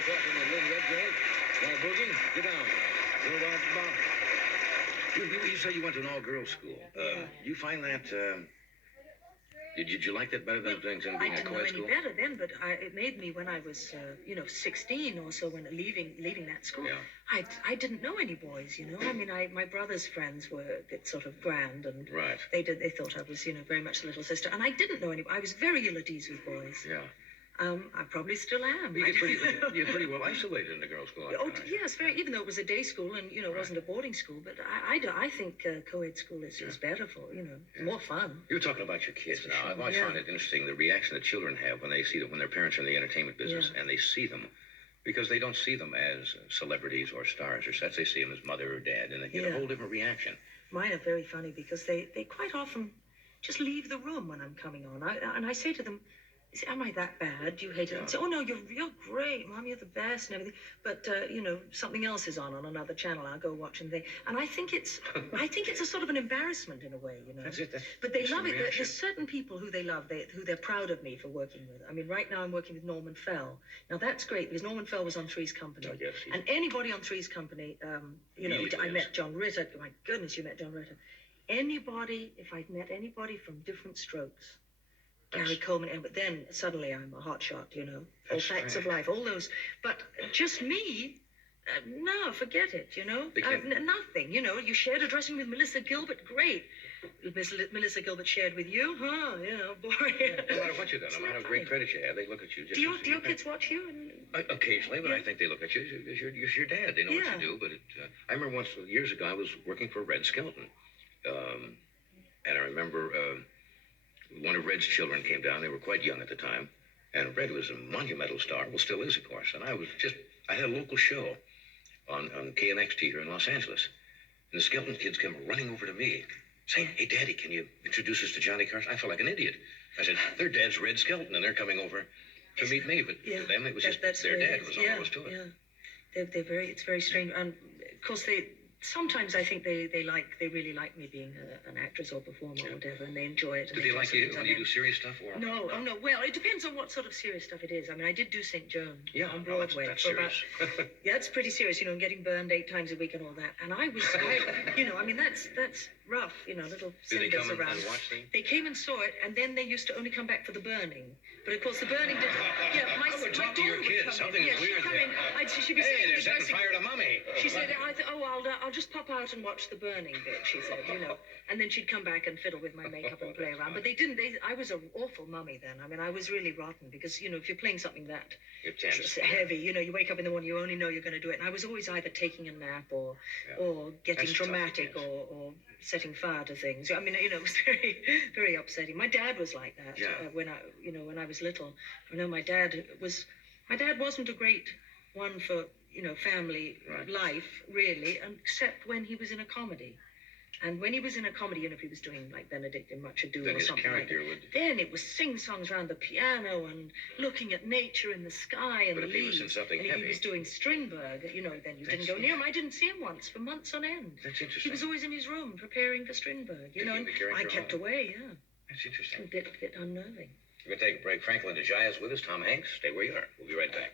we're talking with Lynn Redgrave. Now, Boogie, get down. Go down the bottom. You said you went to an all-girls school. You find that, did you like that better than being a co-ed school? I didn't know any better then, but it made me when I was, 16 or so, when leaving that school. Yeah. I didn't know any boys, I mean, my brother's friends were a bit sort of grand, and right. They thought I was, very much the little sister, and I didn't know any. I was very ill at ease with boys. Yeah. I probably still am. You're pretty well isolated in the girls' school. Yes, even though it was a day school and, it wasn't a boarding school. But I think co-ed school is better for, more fun. You were talking about your kids now. I've always found it interesting, the reaction that children have when they see when their parents are in the entertainment business and they see them. Because they don't see them as celebrities or stars or sets. They see them as mother or dad, and they get a whole different reaction. Mine are very funny because they quite often just leave the room when I'm coming on. And I say to them, am I that bad? Do you hate it? And say, oh no, you're great, Mom, you're the best and everything. But something else is on another channel. I'll go watch and I think it's a sort of an embarrassment in a way, That's it. But they love it. There's certain people who they love, who they're proud of me for working with. I mean, right now I'm working with Norman Fell. Now that's great because Norman Fell was on Three's Company. Oh, yes, and anybody on Three's Company, I met John Ritter. My goodness, you met John Ritter. If I'd met anybody from Different Strokes, Gary Coleman, but then suddenly I'm a hot shot, all facts of life, all those. But just me, no, forget it, nothing, you shared a dressing room with Melissa Gilbert, great. Melissa Gilbert shared with you, boring. No matter what you've done, no matter how great credit you have, they look at you. Do your kids watch you? Occasionally, but I think they look at you as your dad. They know what you do, but I remember once, years ago, I was working for Red Skelton, and I remember... one of Red's children came down. They were quite young at the time. And Red was a monumental star. Well, still is, of course. And I had a local show on KNXT here in Los Angeles. And the Skelton kids came running over to me, saying, hey, Daddy, can you introduce us to Johnny Carson? I felt like an idiot. I said, their dad's Red Skelton, and they're coming over to meet me. But for them, it was just their dad was all there was to it. Yeah, it's very strange. And, of course, sometimes I think they really like me being an actress or performer or whatever, and they enjoy it. Do they like you when you do serious stuff? Or no, well, it depends on what sort of serious stuff it is. I mean, I did do St. Joan on Broadway. That's serious. It's pretty serious, and getting burned 8 times a week and all that. And I mean, that's rough, little cinders around. And watch them? They came and saw it, and then they used to only come back for the burning. But of course, the burning didn't. I would talk to your kids. Something is weird there. She'd be hey, they're setting fire to Mommy. She said, I'll just pop out and watch the burning bit, she said, And then she'd come back and fiddle with my makeup and play around. But they didn't. I was an awful mummy then. I mean, I was really rotten because, if you're playing something that heavy, you wake up in the morning, you only know you're going to do it. And I was always either taking a nap or getting dramatic or setting fire to things. I mean, it was very, very upsetting. My dad was like that when I was little. I know my dad wasn't a great one for, family life, really, except when he was in a comedy. And when he was in a comedy, if he was doing like Benedict in Much Ado or something like that, then it was sing-songs around the piano and looking at nature in the sky and the leaves. And if he was doing Strindberg, then you didn't go near him. I didn't see him once for months on end. That's interesting. He was always in his room preparing for Strindberg, and I kept away, That's interesting. A bit unnerving. We're going to take a break. Franklin DeJaya is with us. Tom Hanks, stay where you are. We'll be right back.